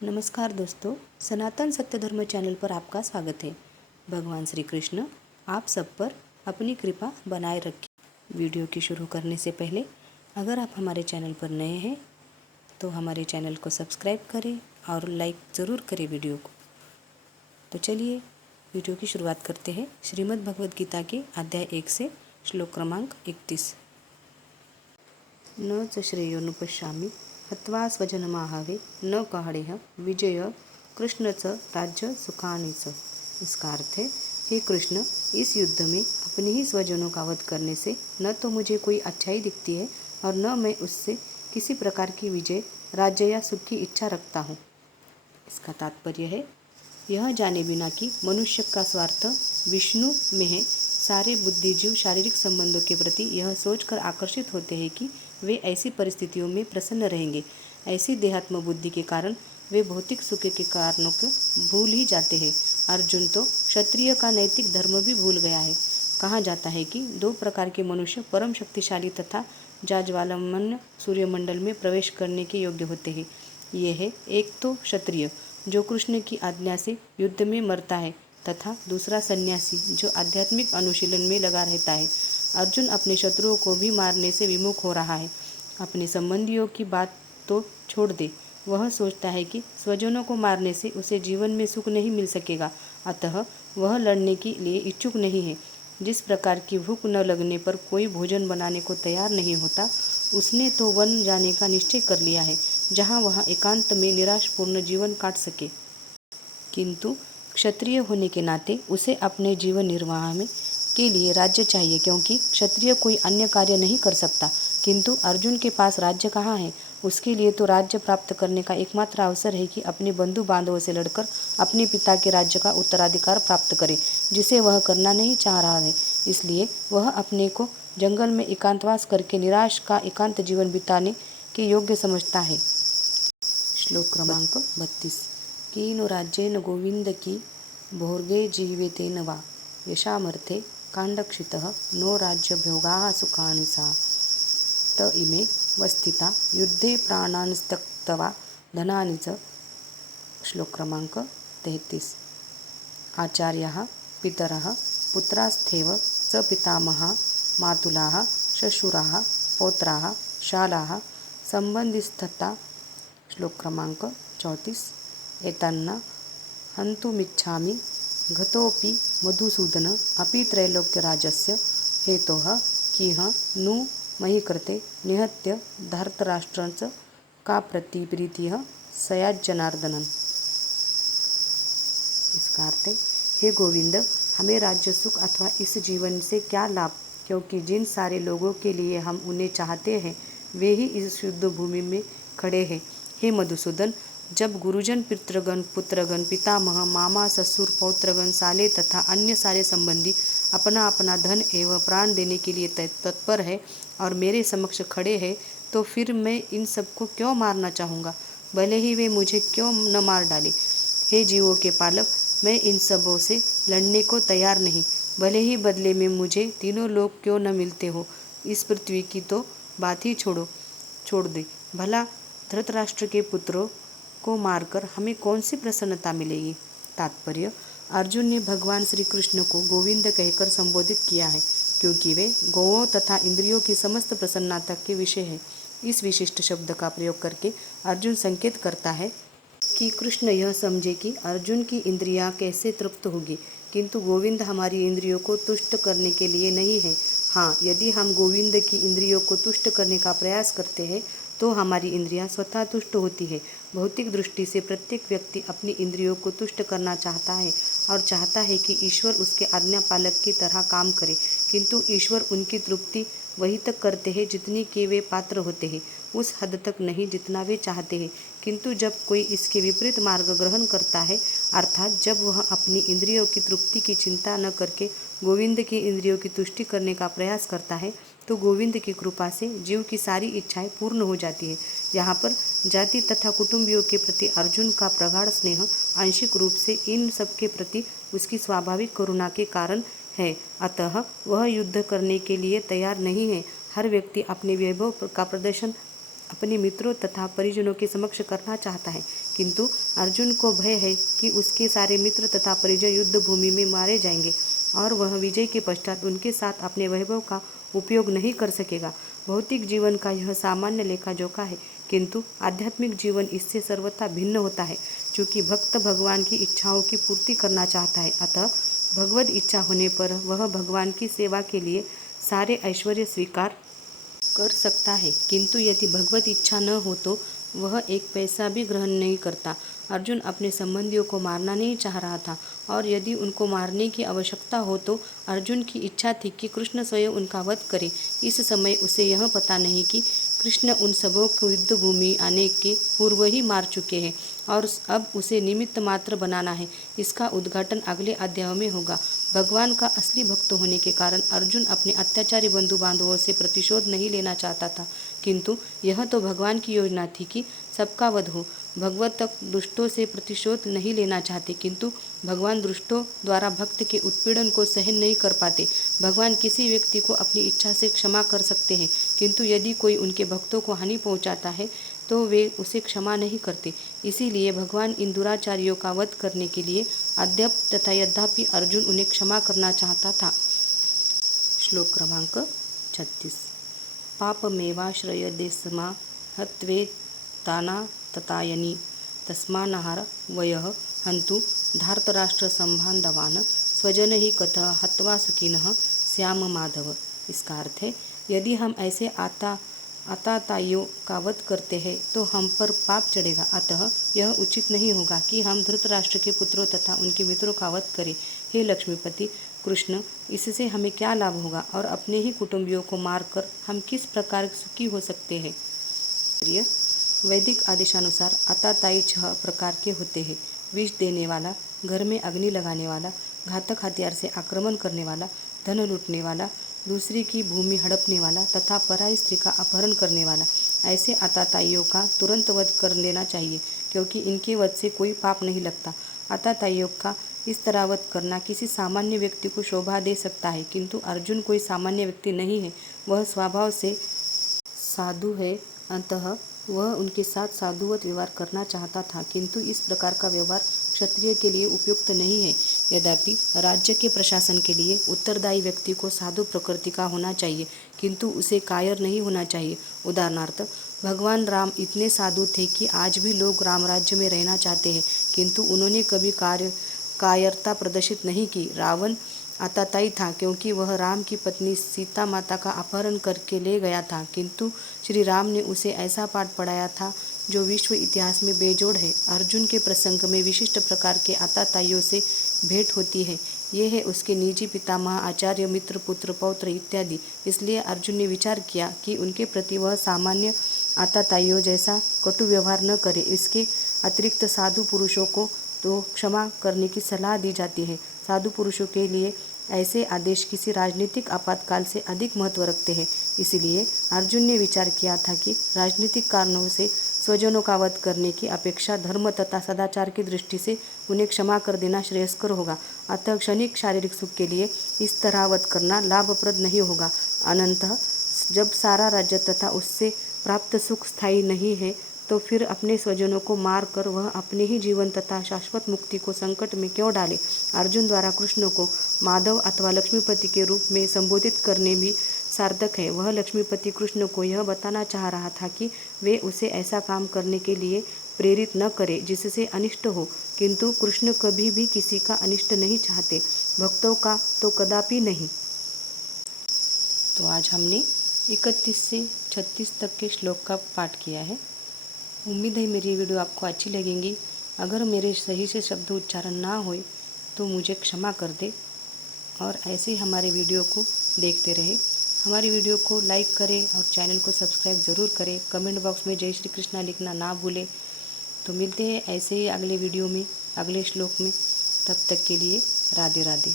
नमस्कार दोस्तों, सनातन सत्य धर्म चैनल पर आपका स्वागत है। भगवान श्री कृष्ण आप सब पर अपनी कृपा बनाए रखें। वीडियो की शुरू करने से पहले अगर आप हमारे चैनल पर नए हैं तो हमारे चैनल को सब्सक्राइब करें और लाइक ज़रूर करें वीडियो को। तो चलिए वीडियो की शुरुआत करते हैं। श्रीमद् भगवद गीता के अध्याय 1 से श्लोक क्रमांक 31। न च श्रेयोनुपश्यामि हत्वा स्वजनमाहवे न काहड़ेह विजय कृष्ण च राज्य सुखानि च। इसका अर्थ है, हे कृष्ण, इस युद्ध में अपने ही स्वजनों का वध करने से न तो मुझे कोई अच्छाई दिखती है और न मैं उससे किसी प्रकार की विजय, राज्य या सुख की इच्छा रखता हूँ। इसका तात्पर्य है, यह जाने बिना कि मनुष्य का स्वार्थ विष्णु में है, सारे बुद्धिजीव शारीरिक संबंधों के प्रति यह सोचकर आकर्षित होते हैं कि वे ऐसी परिस्थितियों में प्रसन्न रहेंगे। ऐसी देहात्म बुद्धि के कारण वे भौतिक सुख के कारणों को भूल ही जाते हैं। अर्जुन तो क्षत्रिय का नैतिक धर्म भी भूल गया है। कहा जाता है कि 2 प्रकार के मनुष्य परम शक्तिशाली तथा जाज्वल्यमान सूर्यमंडल में प्रवेश करने के योग्य होते हैं। ये है, एक तो क्षत्रिय जो कृष्ण की आज्ञा से युद्ध में मरता है तथा दूसरा सन्यासी जो आध्यात्मिक अनुशीलन में लगा रहता है। अर्जुन अपने शत्रुओं को भी मारने से विमुख हो रहा है। अपने संबंधियों की बात तो छोड़ दे, वह सोचता है कि स्वजनों को मारने से उसे जीवन में सुख नहीं मिल सकेगा, अतः वह लड़ने के लिए इच्छुक नहीं है। जिस प्रकार की भूख न लगने पर कोई भोजन बनाने को तैयार नहीं होता, उसने तो वन जाने का निश्चय कर लिया है, जहाँ वह एकांत में निराशपूर्ण जीवन काट सके। किंतु क्षत्रिय होने के नाते उसे अपने जीवन निर्वाह में के लिए राज्य चाहिए, क्योंकि क्षत्रिय कोई अन्य कार्य नहीं कर सकता। किंतु अर्जुन के पास राज्य कहाँ है? उसके लिए तो राज्य प्राप्त करने का एकमात्र अवसर है कि अपने बंधु बांधवों से लड़कर अपने पिता के राज्य का उत्तराधिकार प्राप्त करे, जिसे वह करना नहीं चाह रहा है। इसलिए वह अपने को जंगल में एकांतवास करके निराश का एकांत जीवन बिताने के योग्य समझता है। श्लोक क्रमांक 32। कीनु राज्येन गोविंद की भोर्गे जीवेतेन वा यशामर्थे कांडक्षितः नो राज्यभोगाः सुखानि सा त इमे वस्थिता युद्धे प्राणान् त्यक्त्वा धनानि च। श्लोक क्रमांक 33। आचार्याः पितरः पुत्रास्थैव च पितामहाः मातुलाः श्वशुराः पौत्राः शालाः संबंधिस्तथा। श्लोक क्रमांक 34। एतन्न हन्तुमिच्छामि घतोऽपि मधुसूदन अपि त्रैलोक्यराजस्य हेतोः किह नु मयि कृते निहत्य धर्तराष्ट्रं का प्रतिप्रीतिः सयाज्जनार्दनन्। इसका अर्थ है, हे गोविंद, हमें राज्य सुख अथवा इस जीवन से क्या लाभ, क्योंकि जिन सारे लोगों के लिए हम उन्हें चाहते हैं वे ही इस युद्ध भूमि में खड़े हैं। हे मधुसूदन, जब गुरुजन, पितृगण, पुत्रगण, पितामह, मामा, ससुर, पौत्रगण, साले तथा अन्य सारे संबंधी अपना अपना धन एवं प्राण देने के लिए तत्पर है और मेरे समक्ष खड़े हैं, तो फिर मैं इन सबको क्यों मारना चाहूँगा, भले ही वे मुझे क्यों न मार डाले। हे जीवों के पालक, मैं इन सबों से लड़ने को तैयार नहीं, भले ही बदले में मुझे तीनों लोग क्यों न मिलते हो। इस पृथ्वी की तो बात ही छोड़ दे। भला धृतराष्ट्र के पुत्रों को मारकर हमें कौन सी प्रसन्नता मिलेगी। तात्पर्य, अर्जुन ने भगवान श्री कृष्ण को गोविंद कहकर संबोधित किया है, क्योंकि वे गौओं तथा इंद्रियों की समस्त प्रसन्नता के विषय है। इस विशिष्ट शब्द का प्रयोग करके अर्जुन संकेत करता है कि कृष्ण यह समझे कि अर्जुन की इंद्रियां कैसे तृप्त होगी, किंतु गोविंद हमारी इंद्रियों को तुष्ट करने के लिए नहीं है। हाँ, यदि हम गोविंद की इंद्रियों को तुष्ट करने का प्रयास करते हैं तो हमारी इंद्रियां स्वतः तुष्ट होती है। भौतिक दृष्टि से प्रत्येक व्यक्ति अपनी इंद्रियों को तुष्ट करना चाहता है और चाहता है कि ईश्वर उसके आज्ञा पालक की तरह काम करे, किंतु ईश्वर उनकी तृप्ति वही तक करते हैं जितनी के वे पात्र होते हैं, उस हद तक नहीं जितना वे चाहते हैं। किंतु जब कोई इसके विपरीत मार्ग ग्रहण करता है, अर्थात जब वह अपनी इंद्रियों की तृप्ति की चिंता न करके गोविंद की इंद्रियों की तुष्टि करने का प्रयास करता है, तो गोविंद की कृपा से जीव की सारी इच्छाएं पूर्ण हो जाती है। यहाँ पर जाति तथा कुटुंबियों के प्रति अर्जुन का प्रगाढ़ स्नेह आंशिक रूप से इन सब के प्रति उसकी स्वाभाविक करुणा के कारण है, अतः वह युद्ध करने के लिए तैयार नहीं है। हर व्यक्ति अपने वैभव का प्रदर्शन अपने मित्रों तथा परिजनों के समक्ष करना चाहता है, किंतु अर्जुन को भय है कि उसके सारे मित्र तथा परिजन युद्ध भूमि में मारे जाएंगे और वह विजय के पश्चात उनके साथ अपने वैभव का उपयोग नहीं कर सकेगा। भौतिक जीवन का यह सामान्य लेखा जोखा है, किंतु आध्यात्मिक जीवन इससे सर्वथा भिन्न होता है। चूँकि भक्त भगवान की इच्छाओं की पूर्ति करना चाहता है, अतः भगवद इच्छा होने पर वह भगवान की सेवा के लिए सारे ऐश्वर्य स्वीकार कर सकता है, किंतु यदि भगवत इच्छा न हो तो वह एक पैसा भी ग्रहण नहीं करता। अर्जुन अपने संबंधियों को मारना नहीं चाह रहा था, और यदि उनको मारने की आवश्यकता हो तो अर्जुन की इच्छा थी कि कृष्ण स्वयं उनका वध करे। इस समय उसे यह पता नहीं कि कृष्ण उन सबों को युद्ध भूमि आने के पूर्व ही मार चुके हैं और अब उसे निमित्त मात्र बनाना है। इसका उद्घाटन अगले अध्याय में होगा। भगवान का असली भक्त होने के कारण अर्जुन अपने अत्याचारी बंधु बांधवों से प्रतिशोध नहीं लेना चाहता था, किंतु यह तो भगवान की योजना थी कि सबका वध हो। भगवत तक दुष्टों से प्रतिशोध नहीं लेना चाहते, किंतु भगवान दुष्टों द्वारा भक्त के उत्पीड़न को सहन नहीं कर पाते। भगवान किसी व्यक्ति को अपनी इच्छा से क्षमा कर सकते हैं, किंतु यदि कोई उनके भक्तों को हानि पहुंचाता है तो वे उसे क्षमा नहीं करते। इसीलिए भगवान इन दुराचारियों का वध करने के लिए अद्यप तथा यद्यपि अर्जुन उन्हें क्षमा करना चाहता था। श्लोक क्रमांक 36। पापमेवाश्रयदेशमा हत्वे ताना ततायनी तस्मानहार वयः हन्तु धार्तराष्ट्रसम्बान्धवान् स्वजन ही कतः हत्वा सुखिनः श्याम माधव। इसका अर्थ है, यदि हम ऐसे आताताइयों का वध करते हैं तो हम पर पाप चढ़ेगा, अतः यह उचित नहीं होगा कि हम धृतराष्ट्र के पुत्रों तथा उनके मित्रों का वध करें। हे लक्ष्मीपति कृष्ण, इससे हमें क्या लाभ होगा और अपने ही कुटुंबियों को मारकर हम किस प्रकार सुखी हो सकते हैं। वैदिक आदेशानुसार आताताई 6 प्रकार के होते हैं: विष देने वाला, घर में अग्नि लगाने वाला, घातक हथियार से आक्रमण करने वाला, धन लूटने वाला, दूसरी की भूमि हड़पने वाला तथा पराई स्त्री का अपहरण करने वाला। ऐसे आताताइयों का तुरंत वध कर लेना चाहिए, क्योंकि इनके वध से कोई पाप नहीं लगता। आताताइयों का इस तरह वध करना किसी सामान्य व्यक्ति को शोभा दे सकता है, किंतु अर्जुन कोई सामान्य व्यक्ति नहीं है। वह स्वभाव से साधु है, अतः वह उनके साथ साधुवत व्यवहार करना चाहता था, किंतु इस प्रकार का व्यवहार क्षत्रिय के लिए उपयुक्त नहीं है। यद्यपि राज्य के प्रशासन के लिए उत्तरदायी व्यक्ति को साधु प्रकृति का होना चाहिए, किंतु उसे कायर नहीं होना चाहिए। उदाहरणार्थ, भगवान राम इतने साधु थे कि आज भी लोग राम राज्य में रहना चाहते हैं, किंतु उन्होंने कभी कायरता प्रदर्शित नहीं की। रावण आताताई था, क्योंकि वह राम की पत्नी सीता माता का अपहरण करके ले गया था, किंतु श्री राम ने उसे ऐसा पाठ पढ़ाया था जो विश्व इतिहास में बेजोड़ है। अर्जुन के प्रसंग में विशिष्ट प्रकार के आताताइयों से भेंट होती है। ये है उसके निजी पितामह, आचार्य, मित्र, पुत्र, पौत्र इत्यादि। इसलिए अर्जुन ने विचार किया कि उनके प्रति वह सामान्य आताताइयों जैसा कटु व्यवहार न करे। इसके अतिरिक्त साधु पुरुषों को तो क्षमा करने की सलाह दी जाती है। साधु पुरुषों के लिए ऐसे आदेश किसी राजनीतिक आपातकाल से अधिक महत्व रखते हैं। इसलिए अर्जुन ने विचार किया था कि राजनीतिक कारणों से स्वजनों का वध करने की अपेक्षा धर्म तथा सदाचार की दृष्टि से उन्हें क्षमा कर देना श्रेयस्कर होगा। अतः क्षणिक शारीरिक सुख के लिए इस तरह वध करना लाभप्रद नहीं होगा। अनंतः जब सारा राज्य तथा उससे प्राप्त सुख स्थायी नहीं है, तो फिर अपने स्वजनों को मार कर वह अपने ही जीवन तथा शाश्वत मुक्ति को संकट में क्यों डाले। अर्जुन द्वारा कृष्ण को माधव अथवा लक्ष्मीपति के रूप में संबोधित करने भी सार्थक है। वह लक्ष्मीपति कृष्ण को यह बताना चाह रहा था कि वे उसे ऐसा काम करने के लिए प्रेरित न करें जिससे अनिष्ट हो, किंतु कृष्ण कभी भी किसी का अनिष्ट नहीं चाहते, भक्तों का तो कदापि नहीं। तो आज हमने 31 से 36 तक के श्लोक का पाठ किया है। उम्मीद है मेरी वीडियो आपको अच्छी लगेंगी। अगर मेरे सही से शब्द उच्चारण ना होए तो मुझे क्षमा कर दे, और ऐसे ही हमारे वीडियो को देखते रहे। हमारी वीडियो को लाइक करें और चैनल को सब्सक्राइब ज़रूर करें। कमेंट बॉक्स में जय श्री कृष्णा लिखना ना भूलें। तो मिलते हैं ऐसे ही अगले वीडियो में, अगले श्लोक में। तब तक के लिए राधे राधे।